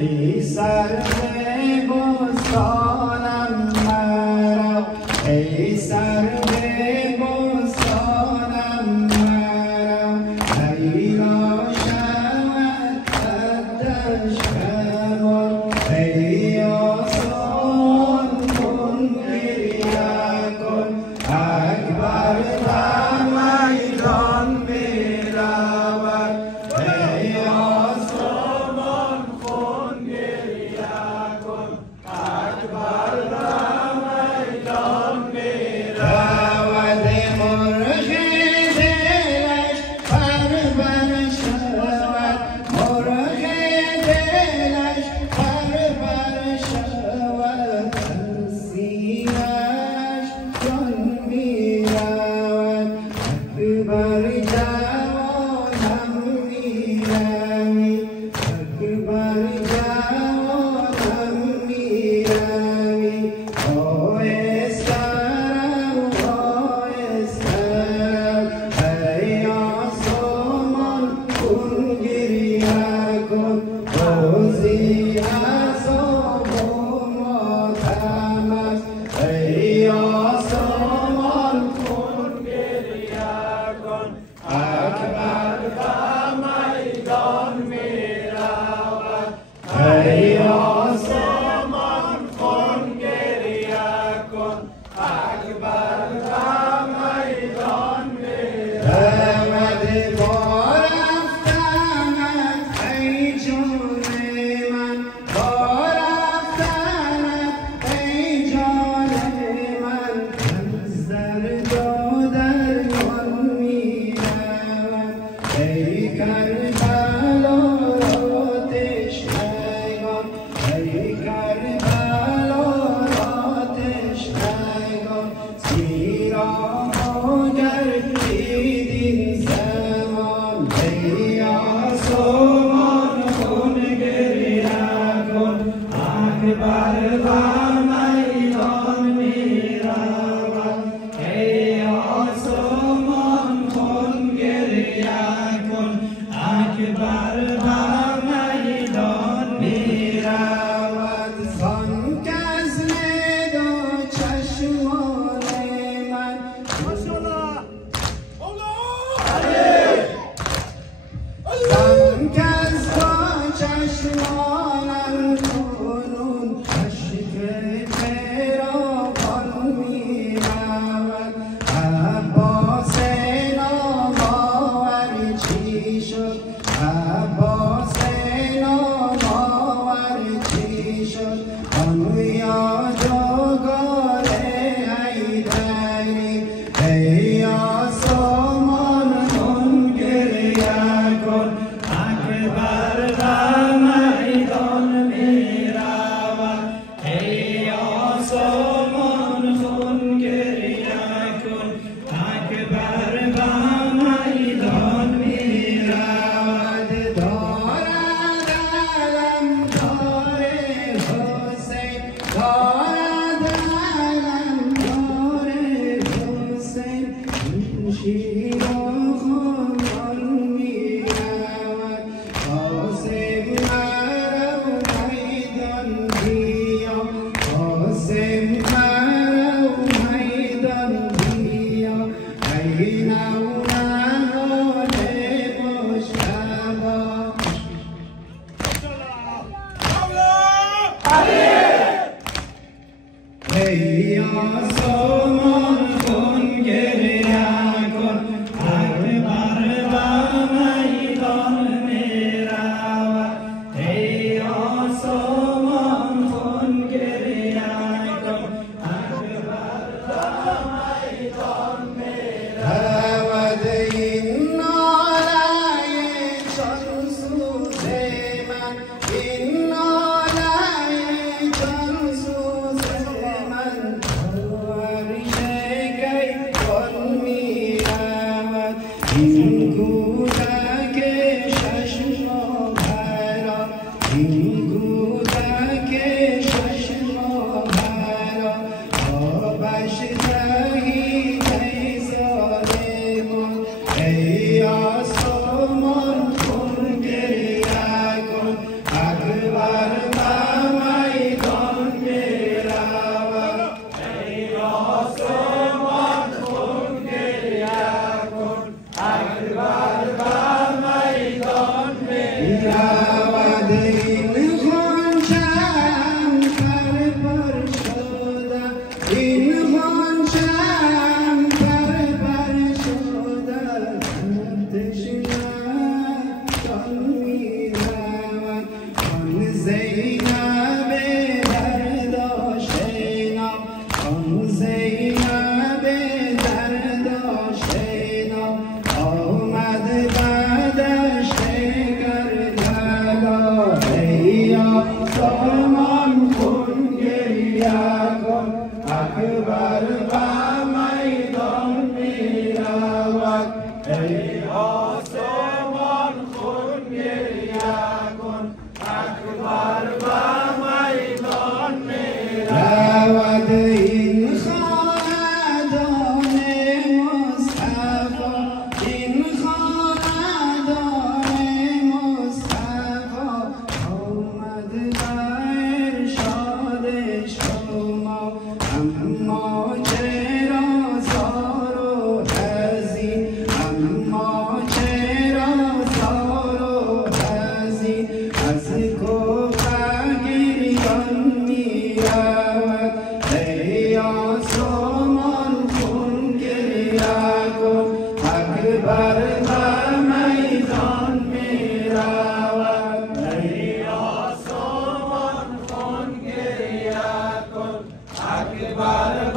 ای سرو بستانم مرا ای سرو بستانم مرا لیلا شود قدش کمان ای آسمان کن گریه کن اکبر در میدان میرود ای آسمان کن گریه کن اکبر در میدان میرود مرغ دلش پرور شود مرغ دلش پرور شود تنزیلش جان میرود اکبر جوانم میروی اکبر جوانم میروی آهسترم آهسترم ای آسمان کن گریه کن روزی عذاب و ماتم است ای آسمان کن گریه کن اکبر در میدان میرود ای آسمان کن گریه کن اکبر در میدان میرود با رفتنت ای جان من با رفتنت ای جان من از درد و درمان میرود ای کربلا را تشنگان ای کربلا را تشنگان زیرا ما گردید این زمان ای آسمان کن گریه کن اکبر در میدان میرود ای آسمان کن گریه کن اکبر در میدان میرود زان کز دو چشمان من زان کز دو چشمانم کنون اشک فراوان میرود عباس نامآور چی شد عباس نامآور چی شد آن یادگار حیدری ای آسمان کن گریه کن اکبر در میدان میرود ای آسمان کن گریه کن اکبر در میدان میرود دارد علم دار حسین دارد علم دار حسین این شیر و خامان میرود قاسم مرو میدان بیا قاسم مرو میدان بیا ای نونهان مجتبی ای آسمان کن گریه کن اکبر در میدان میرود ای آسمان کن گریه کن اکبر در میدان میرود این ناله جان سوز من این ناله جان سوز من این کودک شش ماه این کودک شش ماه آبش دهید ای ظالمان ای آسمان کن گریه کن اکبر زینب درداشتینا آن زینب درداشتینا آمد بعدش کربلا یا سامان کن گریه کن اکبر و میدان میرود ای آسمان خون گریه کن اکبر و میدان میرود این خاندان مصطفی این خاندان مصطفی آمد بر شاد شما اما چرا زار و حزین اما چرا زار و حزین از کوفه گریان میرود ای آسمان خون گریه کن اکبر و میدان میرود ای آسمان خون گریه کن اکبر و